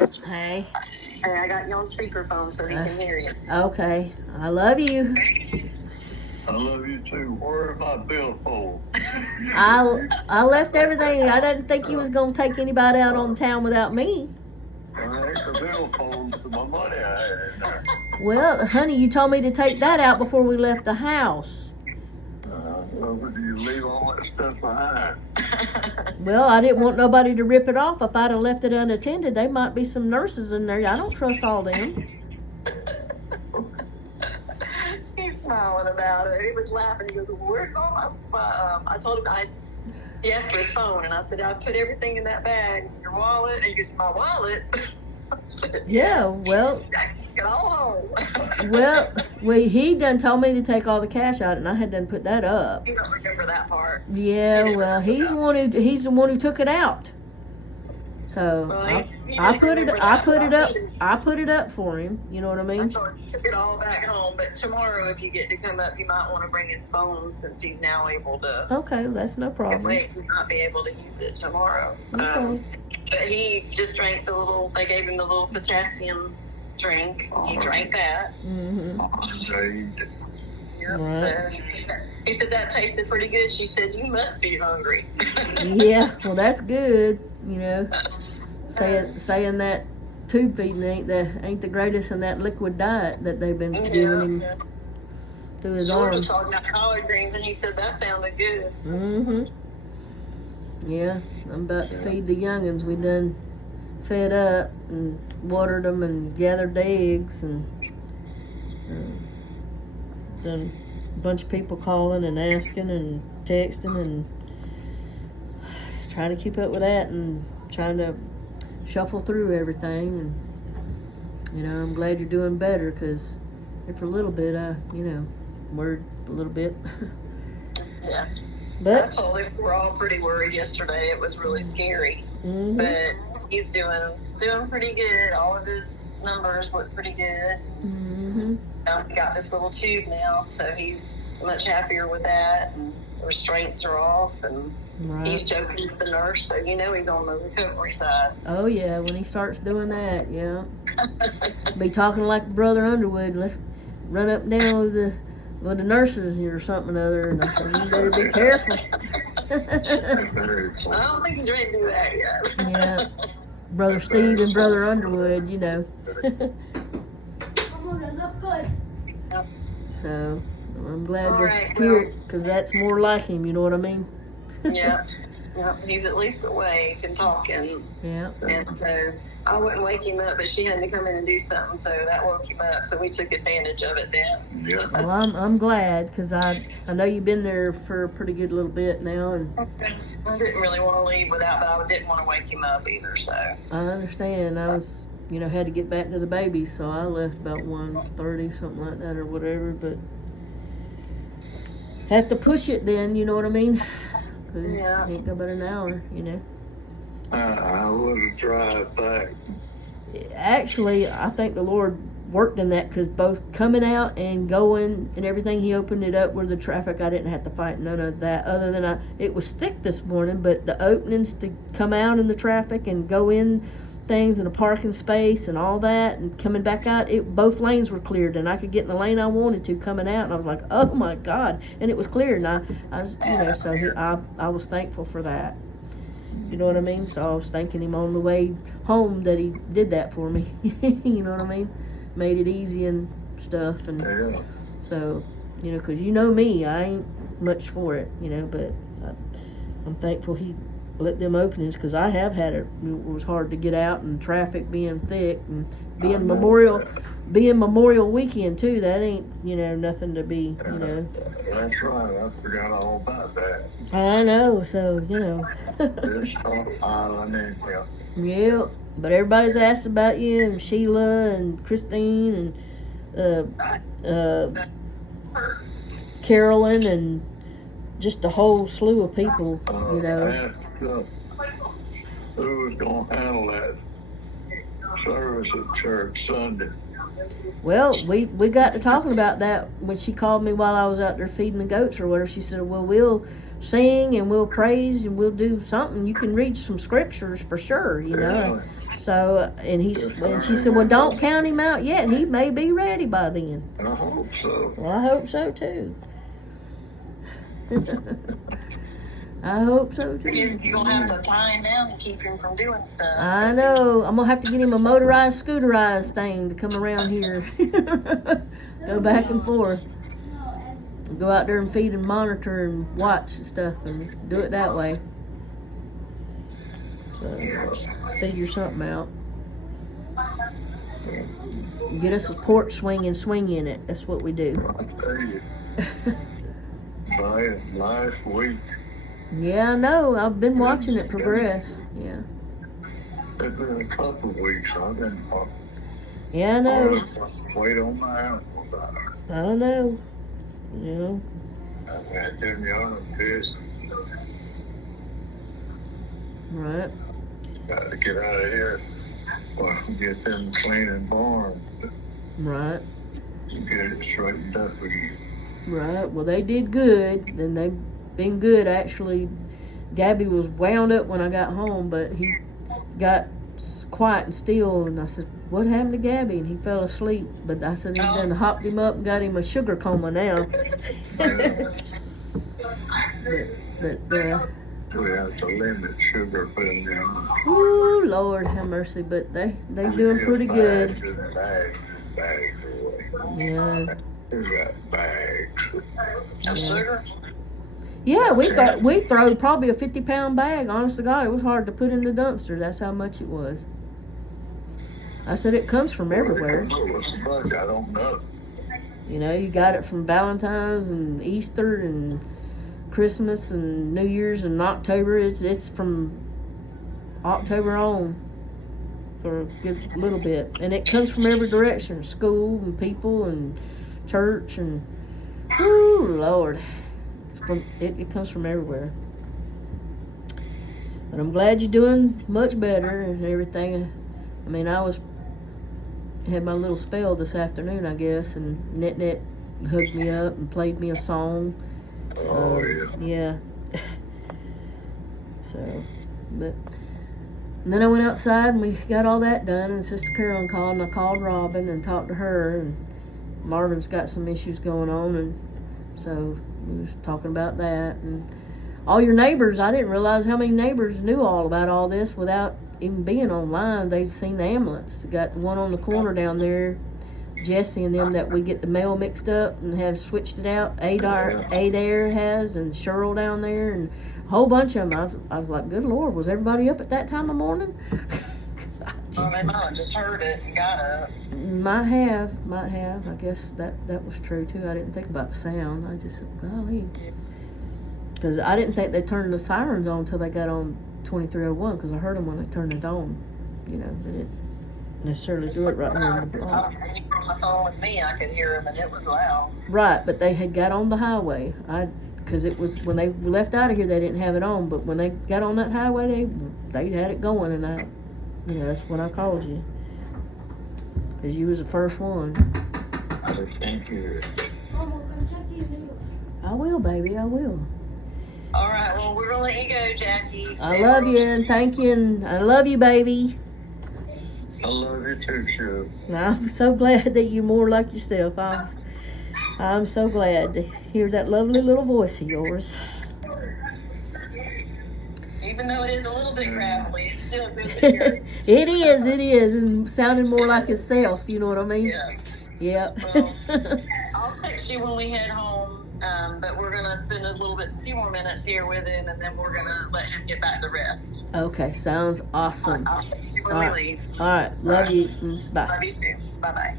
Hey. Hey, I got you on speakerphone so he can hear you. Okay. I love you. I love you too. Where's my billfold? I left everything. I didn't think you was gonna take anybody out on town without me. Extra billfold for my money I had in there. Well, honey, you told me to take that out before we left the house. Well, you leave all that stuff behind. Well, I didn't want nobody to rip it off. If I'd have left it unattended, there might be some nurses in there. I don't trust all them. He's smiling about it. He was laughing. He goes, "Where's all my?" I told him he asked for his phone, and I said, "I put everything in that bag. Your wallet." And he goes, "My wallet." Said, Yeah, well. Get all home. Well, he done told me to take all the cash out, and I had done put that up. You don't remember that part. Yeah, well, he's the one who took it out. So Well, I put it up for him. You know what I I mean? told him to take it all back home. But tomorrow, if you get to come up, you might want to bring his phone since he's now able to. Okay, that's no problem. He might be able to use it tomorrow. Okay. But he just drank they gave him the little potassium drink. He drank that. Mm-hmm. Yep. Right. So he said that tasted pretty good. She said, "You must be hungry." Yeah, well, that's good. You know, saying that tube feeding ain't the greatest in that liquid diet that they've been giving him through his George arms. was talking about collard greens, and he said that sounded good. Mm-hmm. Yeah, I'm about to feed the youngins. We done fed up and watered them and gathered the eggs and done a bunch of people calling and asking and texting and trying to keep up with that and trying to shuffle through everything. And you know, I'm glad you're doing better, because for a little bit worried a little bit. Yeah. But I told him we were all pretty worried yesterday. It was really scary. Mm-hmm. But he's doing pretty good. All of his numbers look pretty good. Mm-hmm. He got this little tube now, so he's much happier with that. And the restraints are off, and he's joking with the nurse, so he's on the recovery side. Oh yeah, when he starts doing that, yeah. Be talking like Brother Underwood. Let's run up and down with the nurses or something or other, and I said, "You better be careful." I don't think he's ready to do that yet. Yeah, Brother Steve and Brother Underwood, So I'm glad to hear it, because that's more like him. You know what I mean? Yeah. He's at least awake and talking. Yeah. And so I wouldn't wake him up, but she had to come in and do something, so that woke him up. So we took advantage of it then. Yeah. Well, I'm glad, because I know you've been there for a pretty good little bit now, and I didn't really want to leave but I didn't want to wake him up either. So I understand. I was, had to get back to the baby, so I left about 1:30, something like that, or whatever. But have to push it then. You know what I mean? Yeah. Ain't go but an hour. I would drive back. Actually, I think the Lord worked in that, because both coming out and going and everything, He opened it up where the traffic, I didn't have to fight none of that, other than it was thick this morning, but the openings to come out in the traffic and go in things in a parking space and all that and coming back out, both lanes were cleared, and I could get in the lane I wanted to coming out, and I was like, oh my God, and it was clear, and I was, so I was thankful for that. You know what I mean? So I was thanking Him on the way home that He did that for me. You know what I mean? Made it easy and stuff. And so, because me, I ain't much for it, but I'm thankful He let them openings, because I have had it was hard to get out, and traffic being thick, and being Memorial Weekend too. That ain't nothing to be That's right. I forgot all about that. I know. So Yeah, but everybody's asked about you, and Sheila and Christine and Carolyn, and just a whole slew of people. Who was going to handle that service at church Sunday? Well, we got to talking about that when she called me while I was out there feeding the goats or whatever. She said, well, we'll sing and we'll praise and we'll do something. You can read some scriptures for sure, So, and she said, well, don't count him out yet. He may be ready by then. I hope so. Well, I hope so too. I hope so too. You're gonna have to tie him down to keep him from doing stuff. I know. I'm gonna have to get him a motorized, scooterized thing to come around here. Go back and forth. Go out there and feed and monitor and watch and stuff and do it that way. So, figure something out. Get us a porch swing and swing in it. That's what we do. I tell you, last week, Yeah, I know. I've been watching it progress. Yeah. it's been a couple of weeks. I've been Yeah, I know. wait on my animal doctor. I know. You know. I've had them young and pissed. Right. Got to get out of here. Well, get them cleaning barn. Right. Get it straightened up again. Right. Well, they did good. Then they've been good, actually. Gabby was wound up when I got home, but he got quiet and still. And I said, what happened to Gabby? And he fell asleep. But I said, he done hopped him up and got him a sugar coma now. but We have to limit sugar putting them. ooh, Lord have mercy. But they doing pretty good. Bags away. Yeah. Who's got bags? Of sugar? Yeah, we throw probably a 50-pound bag. Honest to God, it was hard to put in the dumpster. That's how much it was. I said it comes from everywhere. I don't know. You know, you got it from Valentine's and Easter and Christmas and New Year's and October. It's from October on for a good little bit, and it comes from every direction: school and people and church and whoo, Lord. It comes from everywhere. But I'm glad you're doing much better and everything. I mean, had my little spell this afternoon, I guess, and Net hugged me up and played me a song. Oh, Yeah. So, but and then I went outside and we got all that done, and Sister Carolyn called, and I called Robin and talked to her, and Marvin's got some issues going on, and so we was talking about that. And all your neighbors, I didn't realize how many neighbors knew all about all this without even being online. They'd seen the ambulance. They got the one on the corner down there, Jesse and them, that we get the mail mixed up and have switched it out. Adair has, and Cheryl down there, and a whole bunch of them. I was like, good Lord, was everybody up at that time of morning? Well, they might have just heard it and got up. Might have. I guess that was true too. I didn't think about the sound. I just said, golly. Because I didn't think they turned the sirens on until they got on 2301, because I heard them when they turned it on. You know, they didn't necessarily do it right here in the block. When you were on the phone with me, I could hear them, and it was loud. Right, but they had got on the highway. Because it was, when they left out of here, they didn't have it on. But when they got on that highway, they had it going, and that's when I called you. Because you was the first one. Thank you. I will, baby, I will. All right, well, we're going to let you go, Jackie. I love you, and thank you, and I love you, baby. I love you too, Shug. I'm so glad that you're more like yourself. I'm so glad to hear that lovely little voice of yours. Even though it is a little bit gravelly, it's still good to hear. It is, and sounding more like itself, you know what I mean? Yeah. Yep. Well, I'll text you when we head home, but we're going to spend a few more minutes here with him, and then we're going to let him get back to rest. Okay, sounds awesome. I'll text you when we leave. All right, love you. Bye. Love you too. Bye-bye.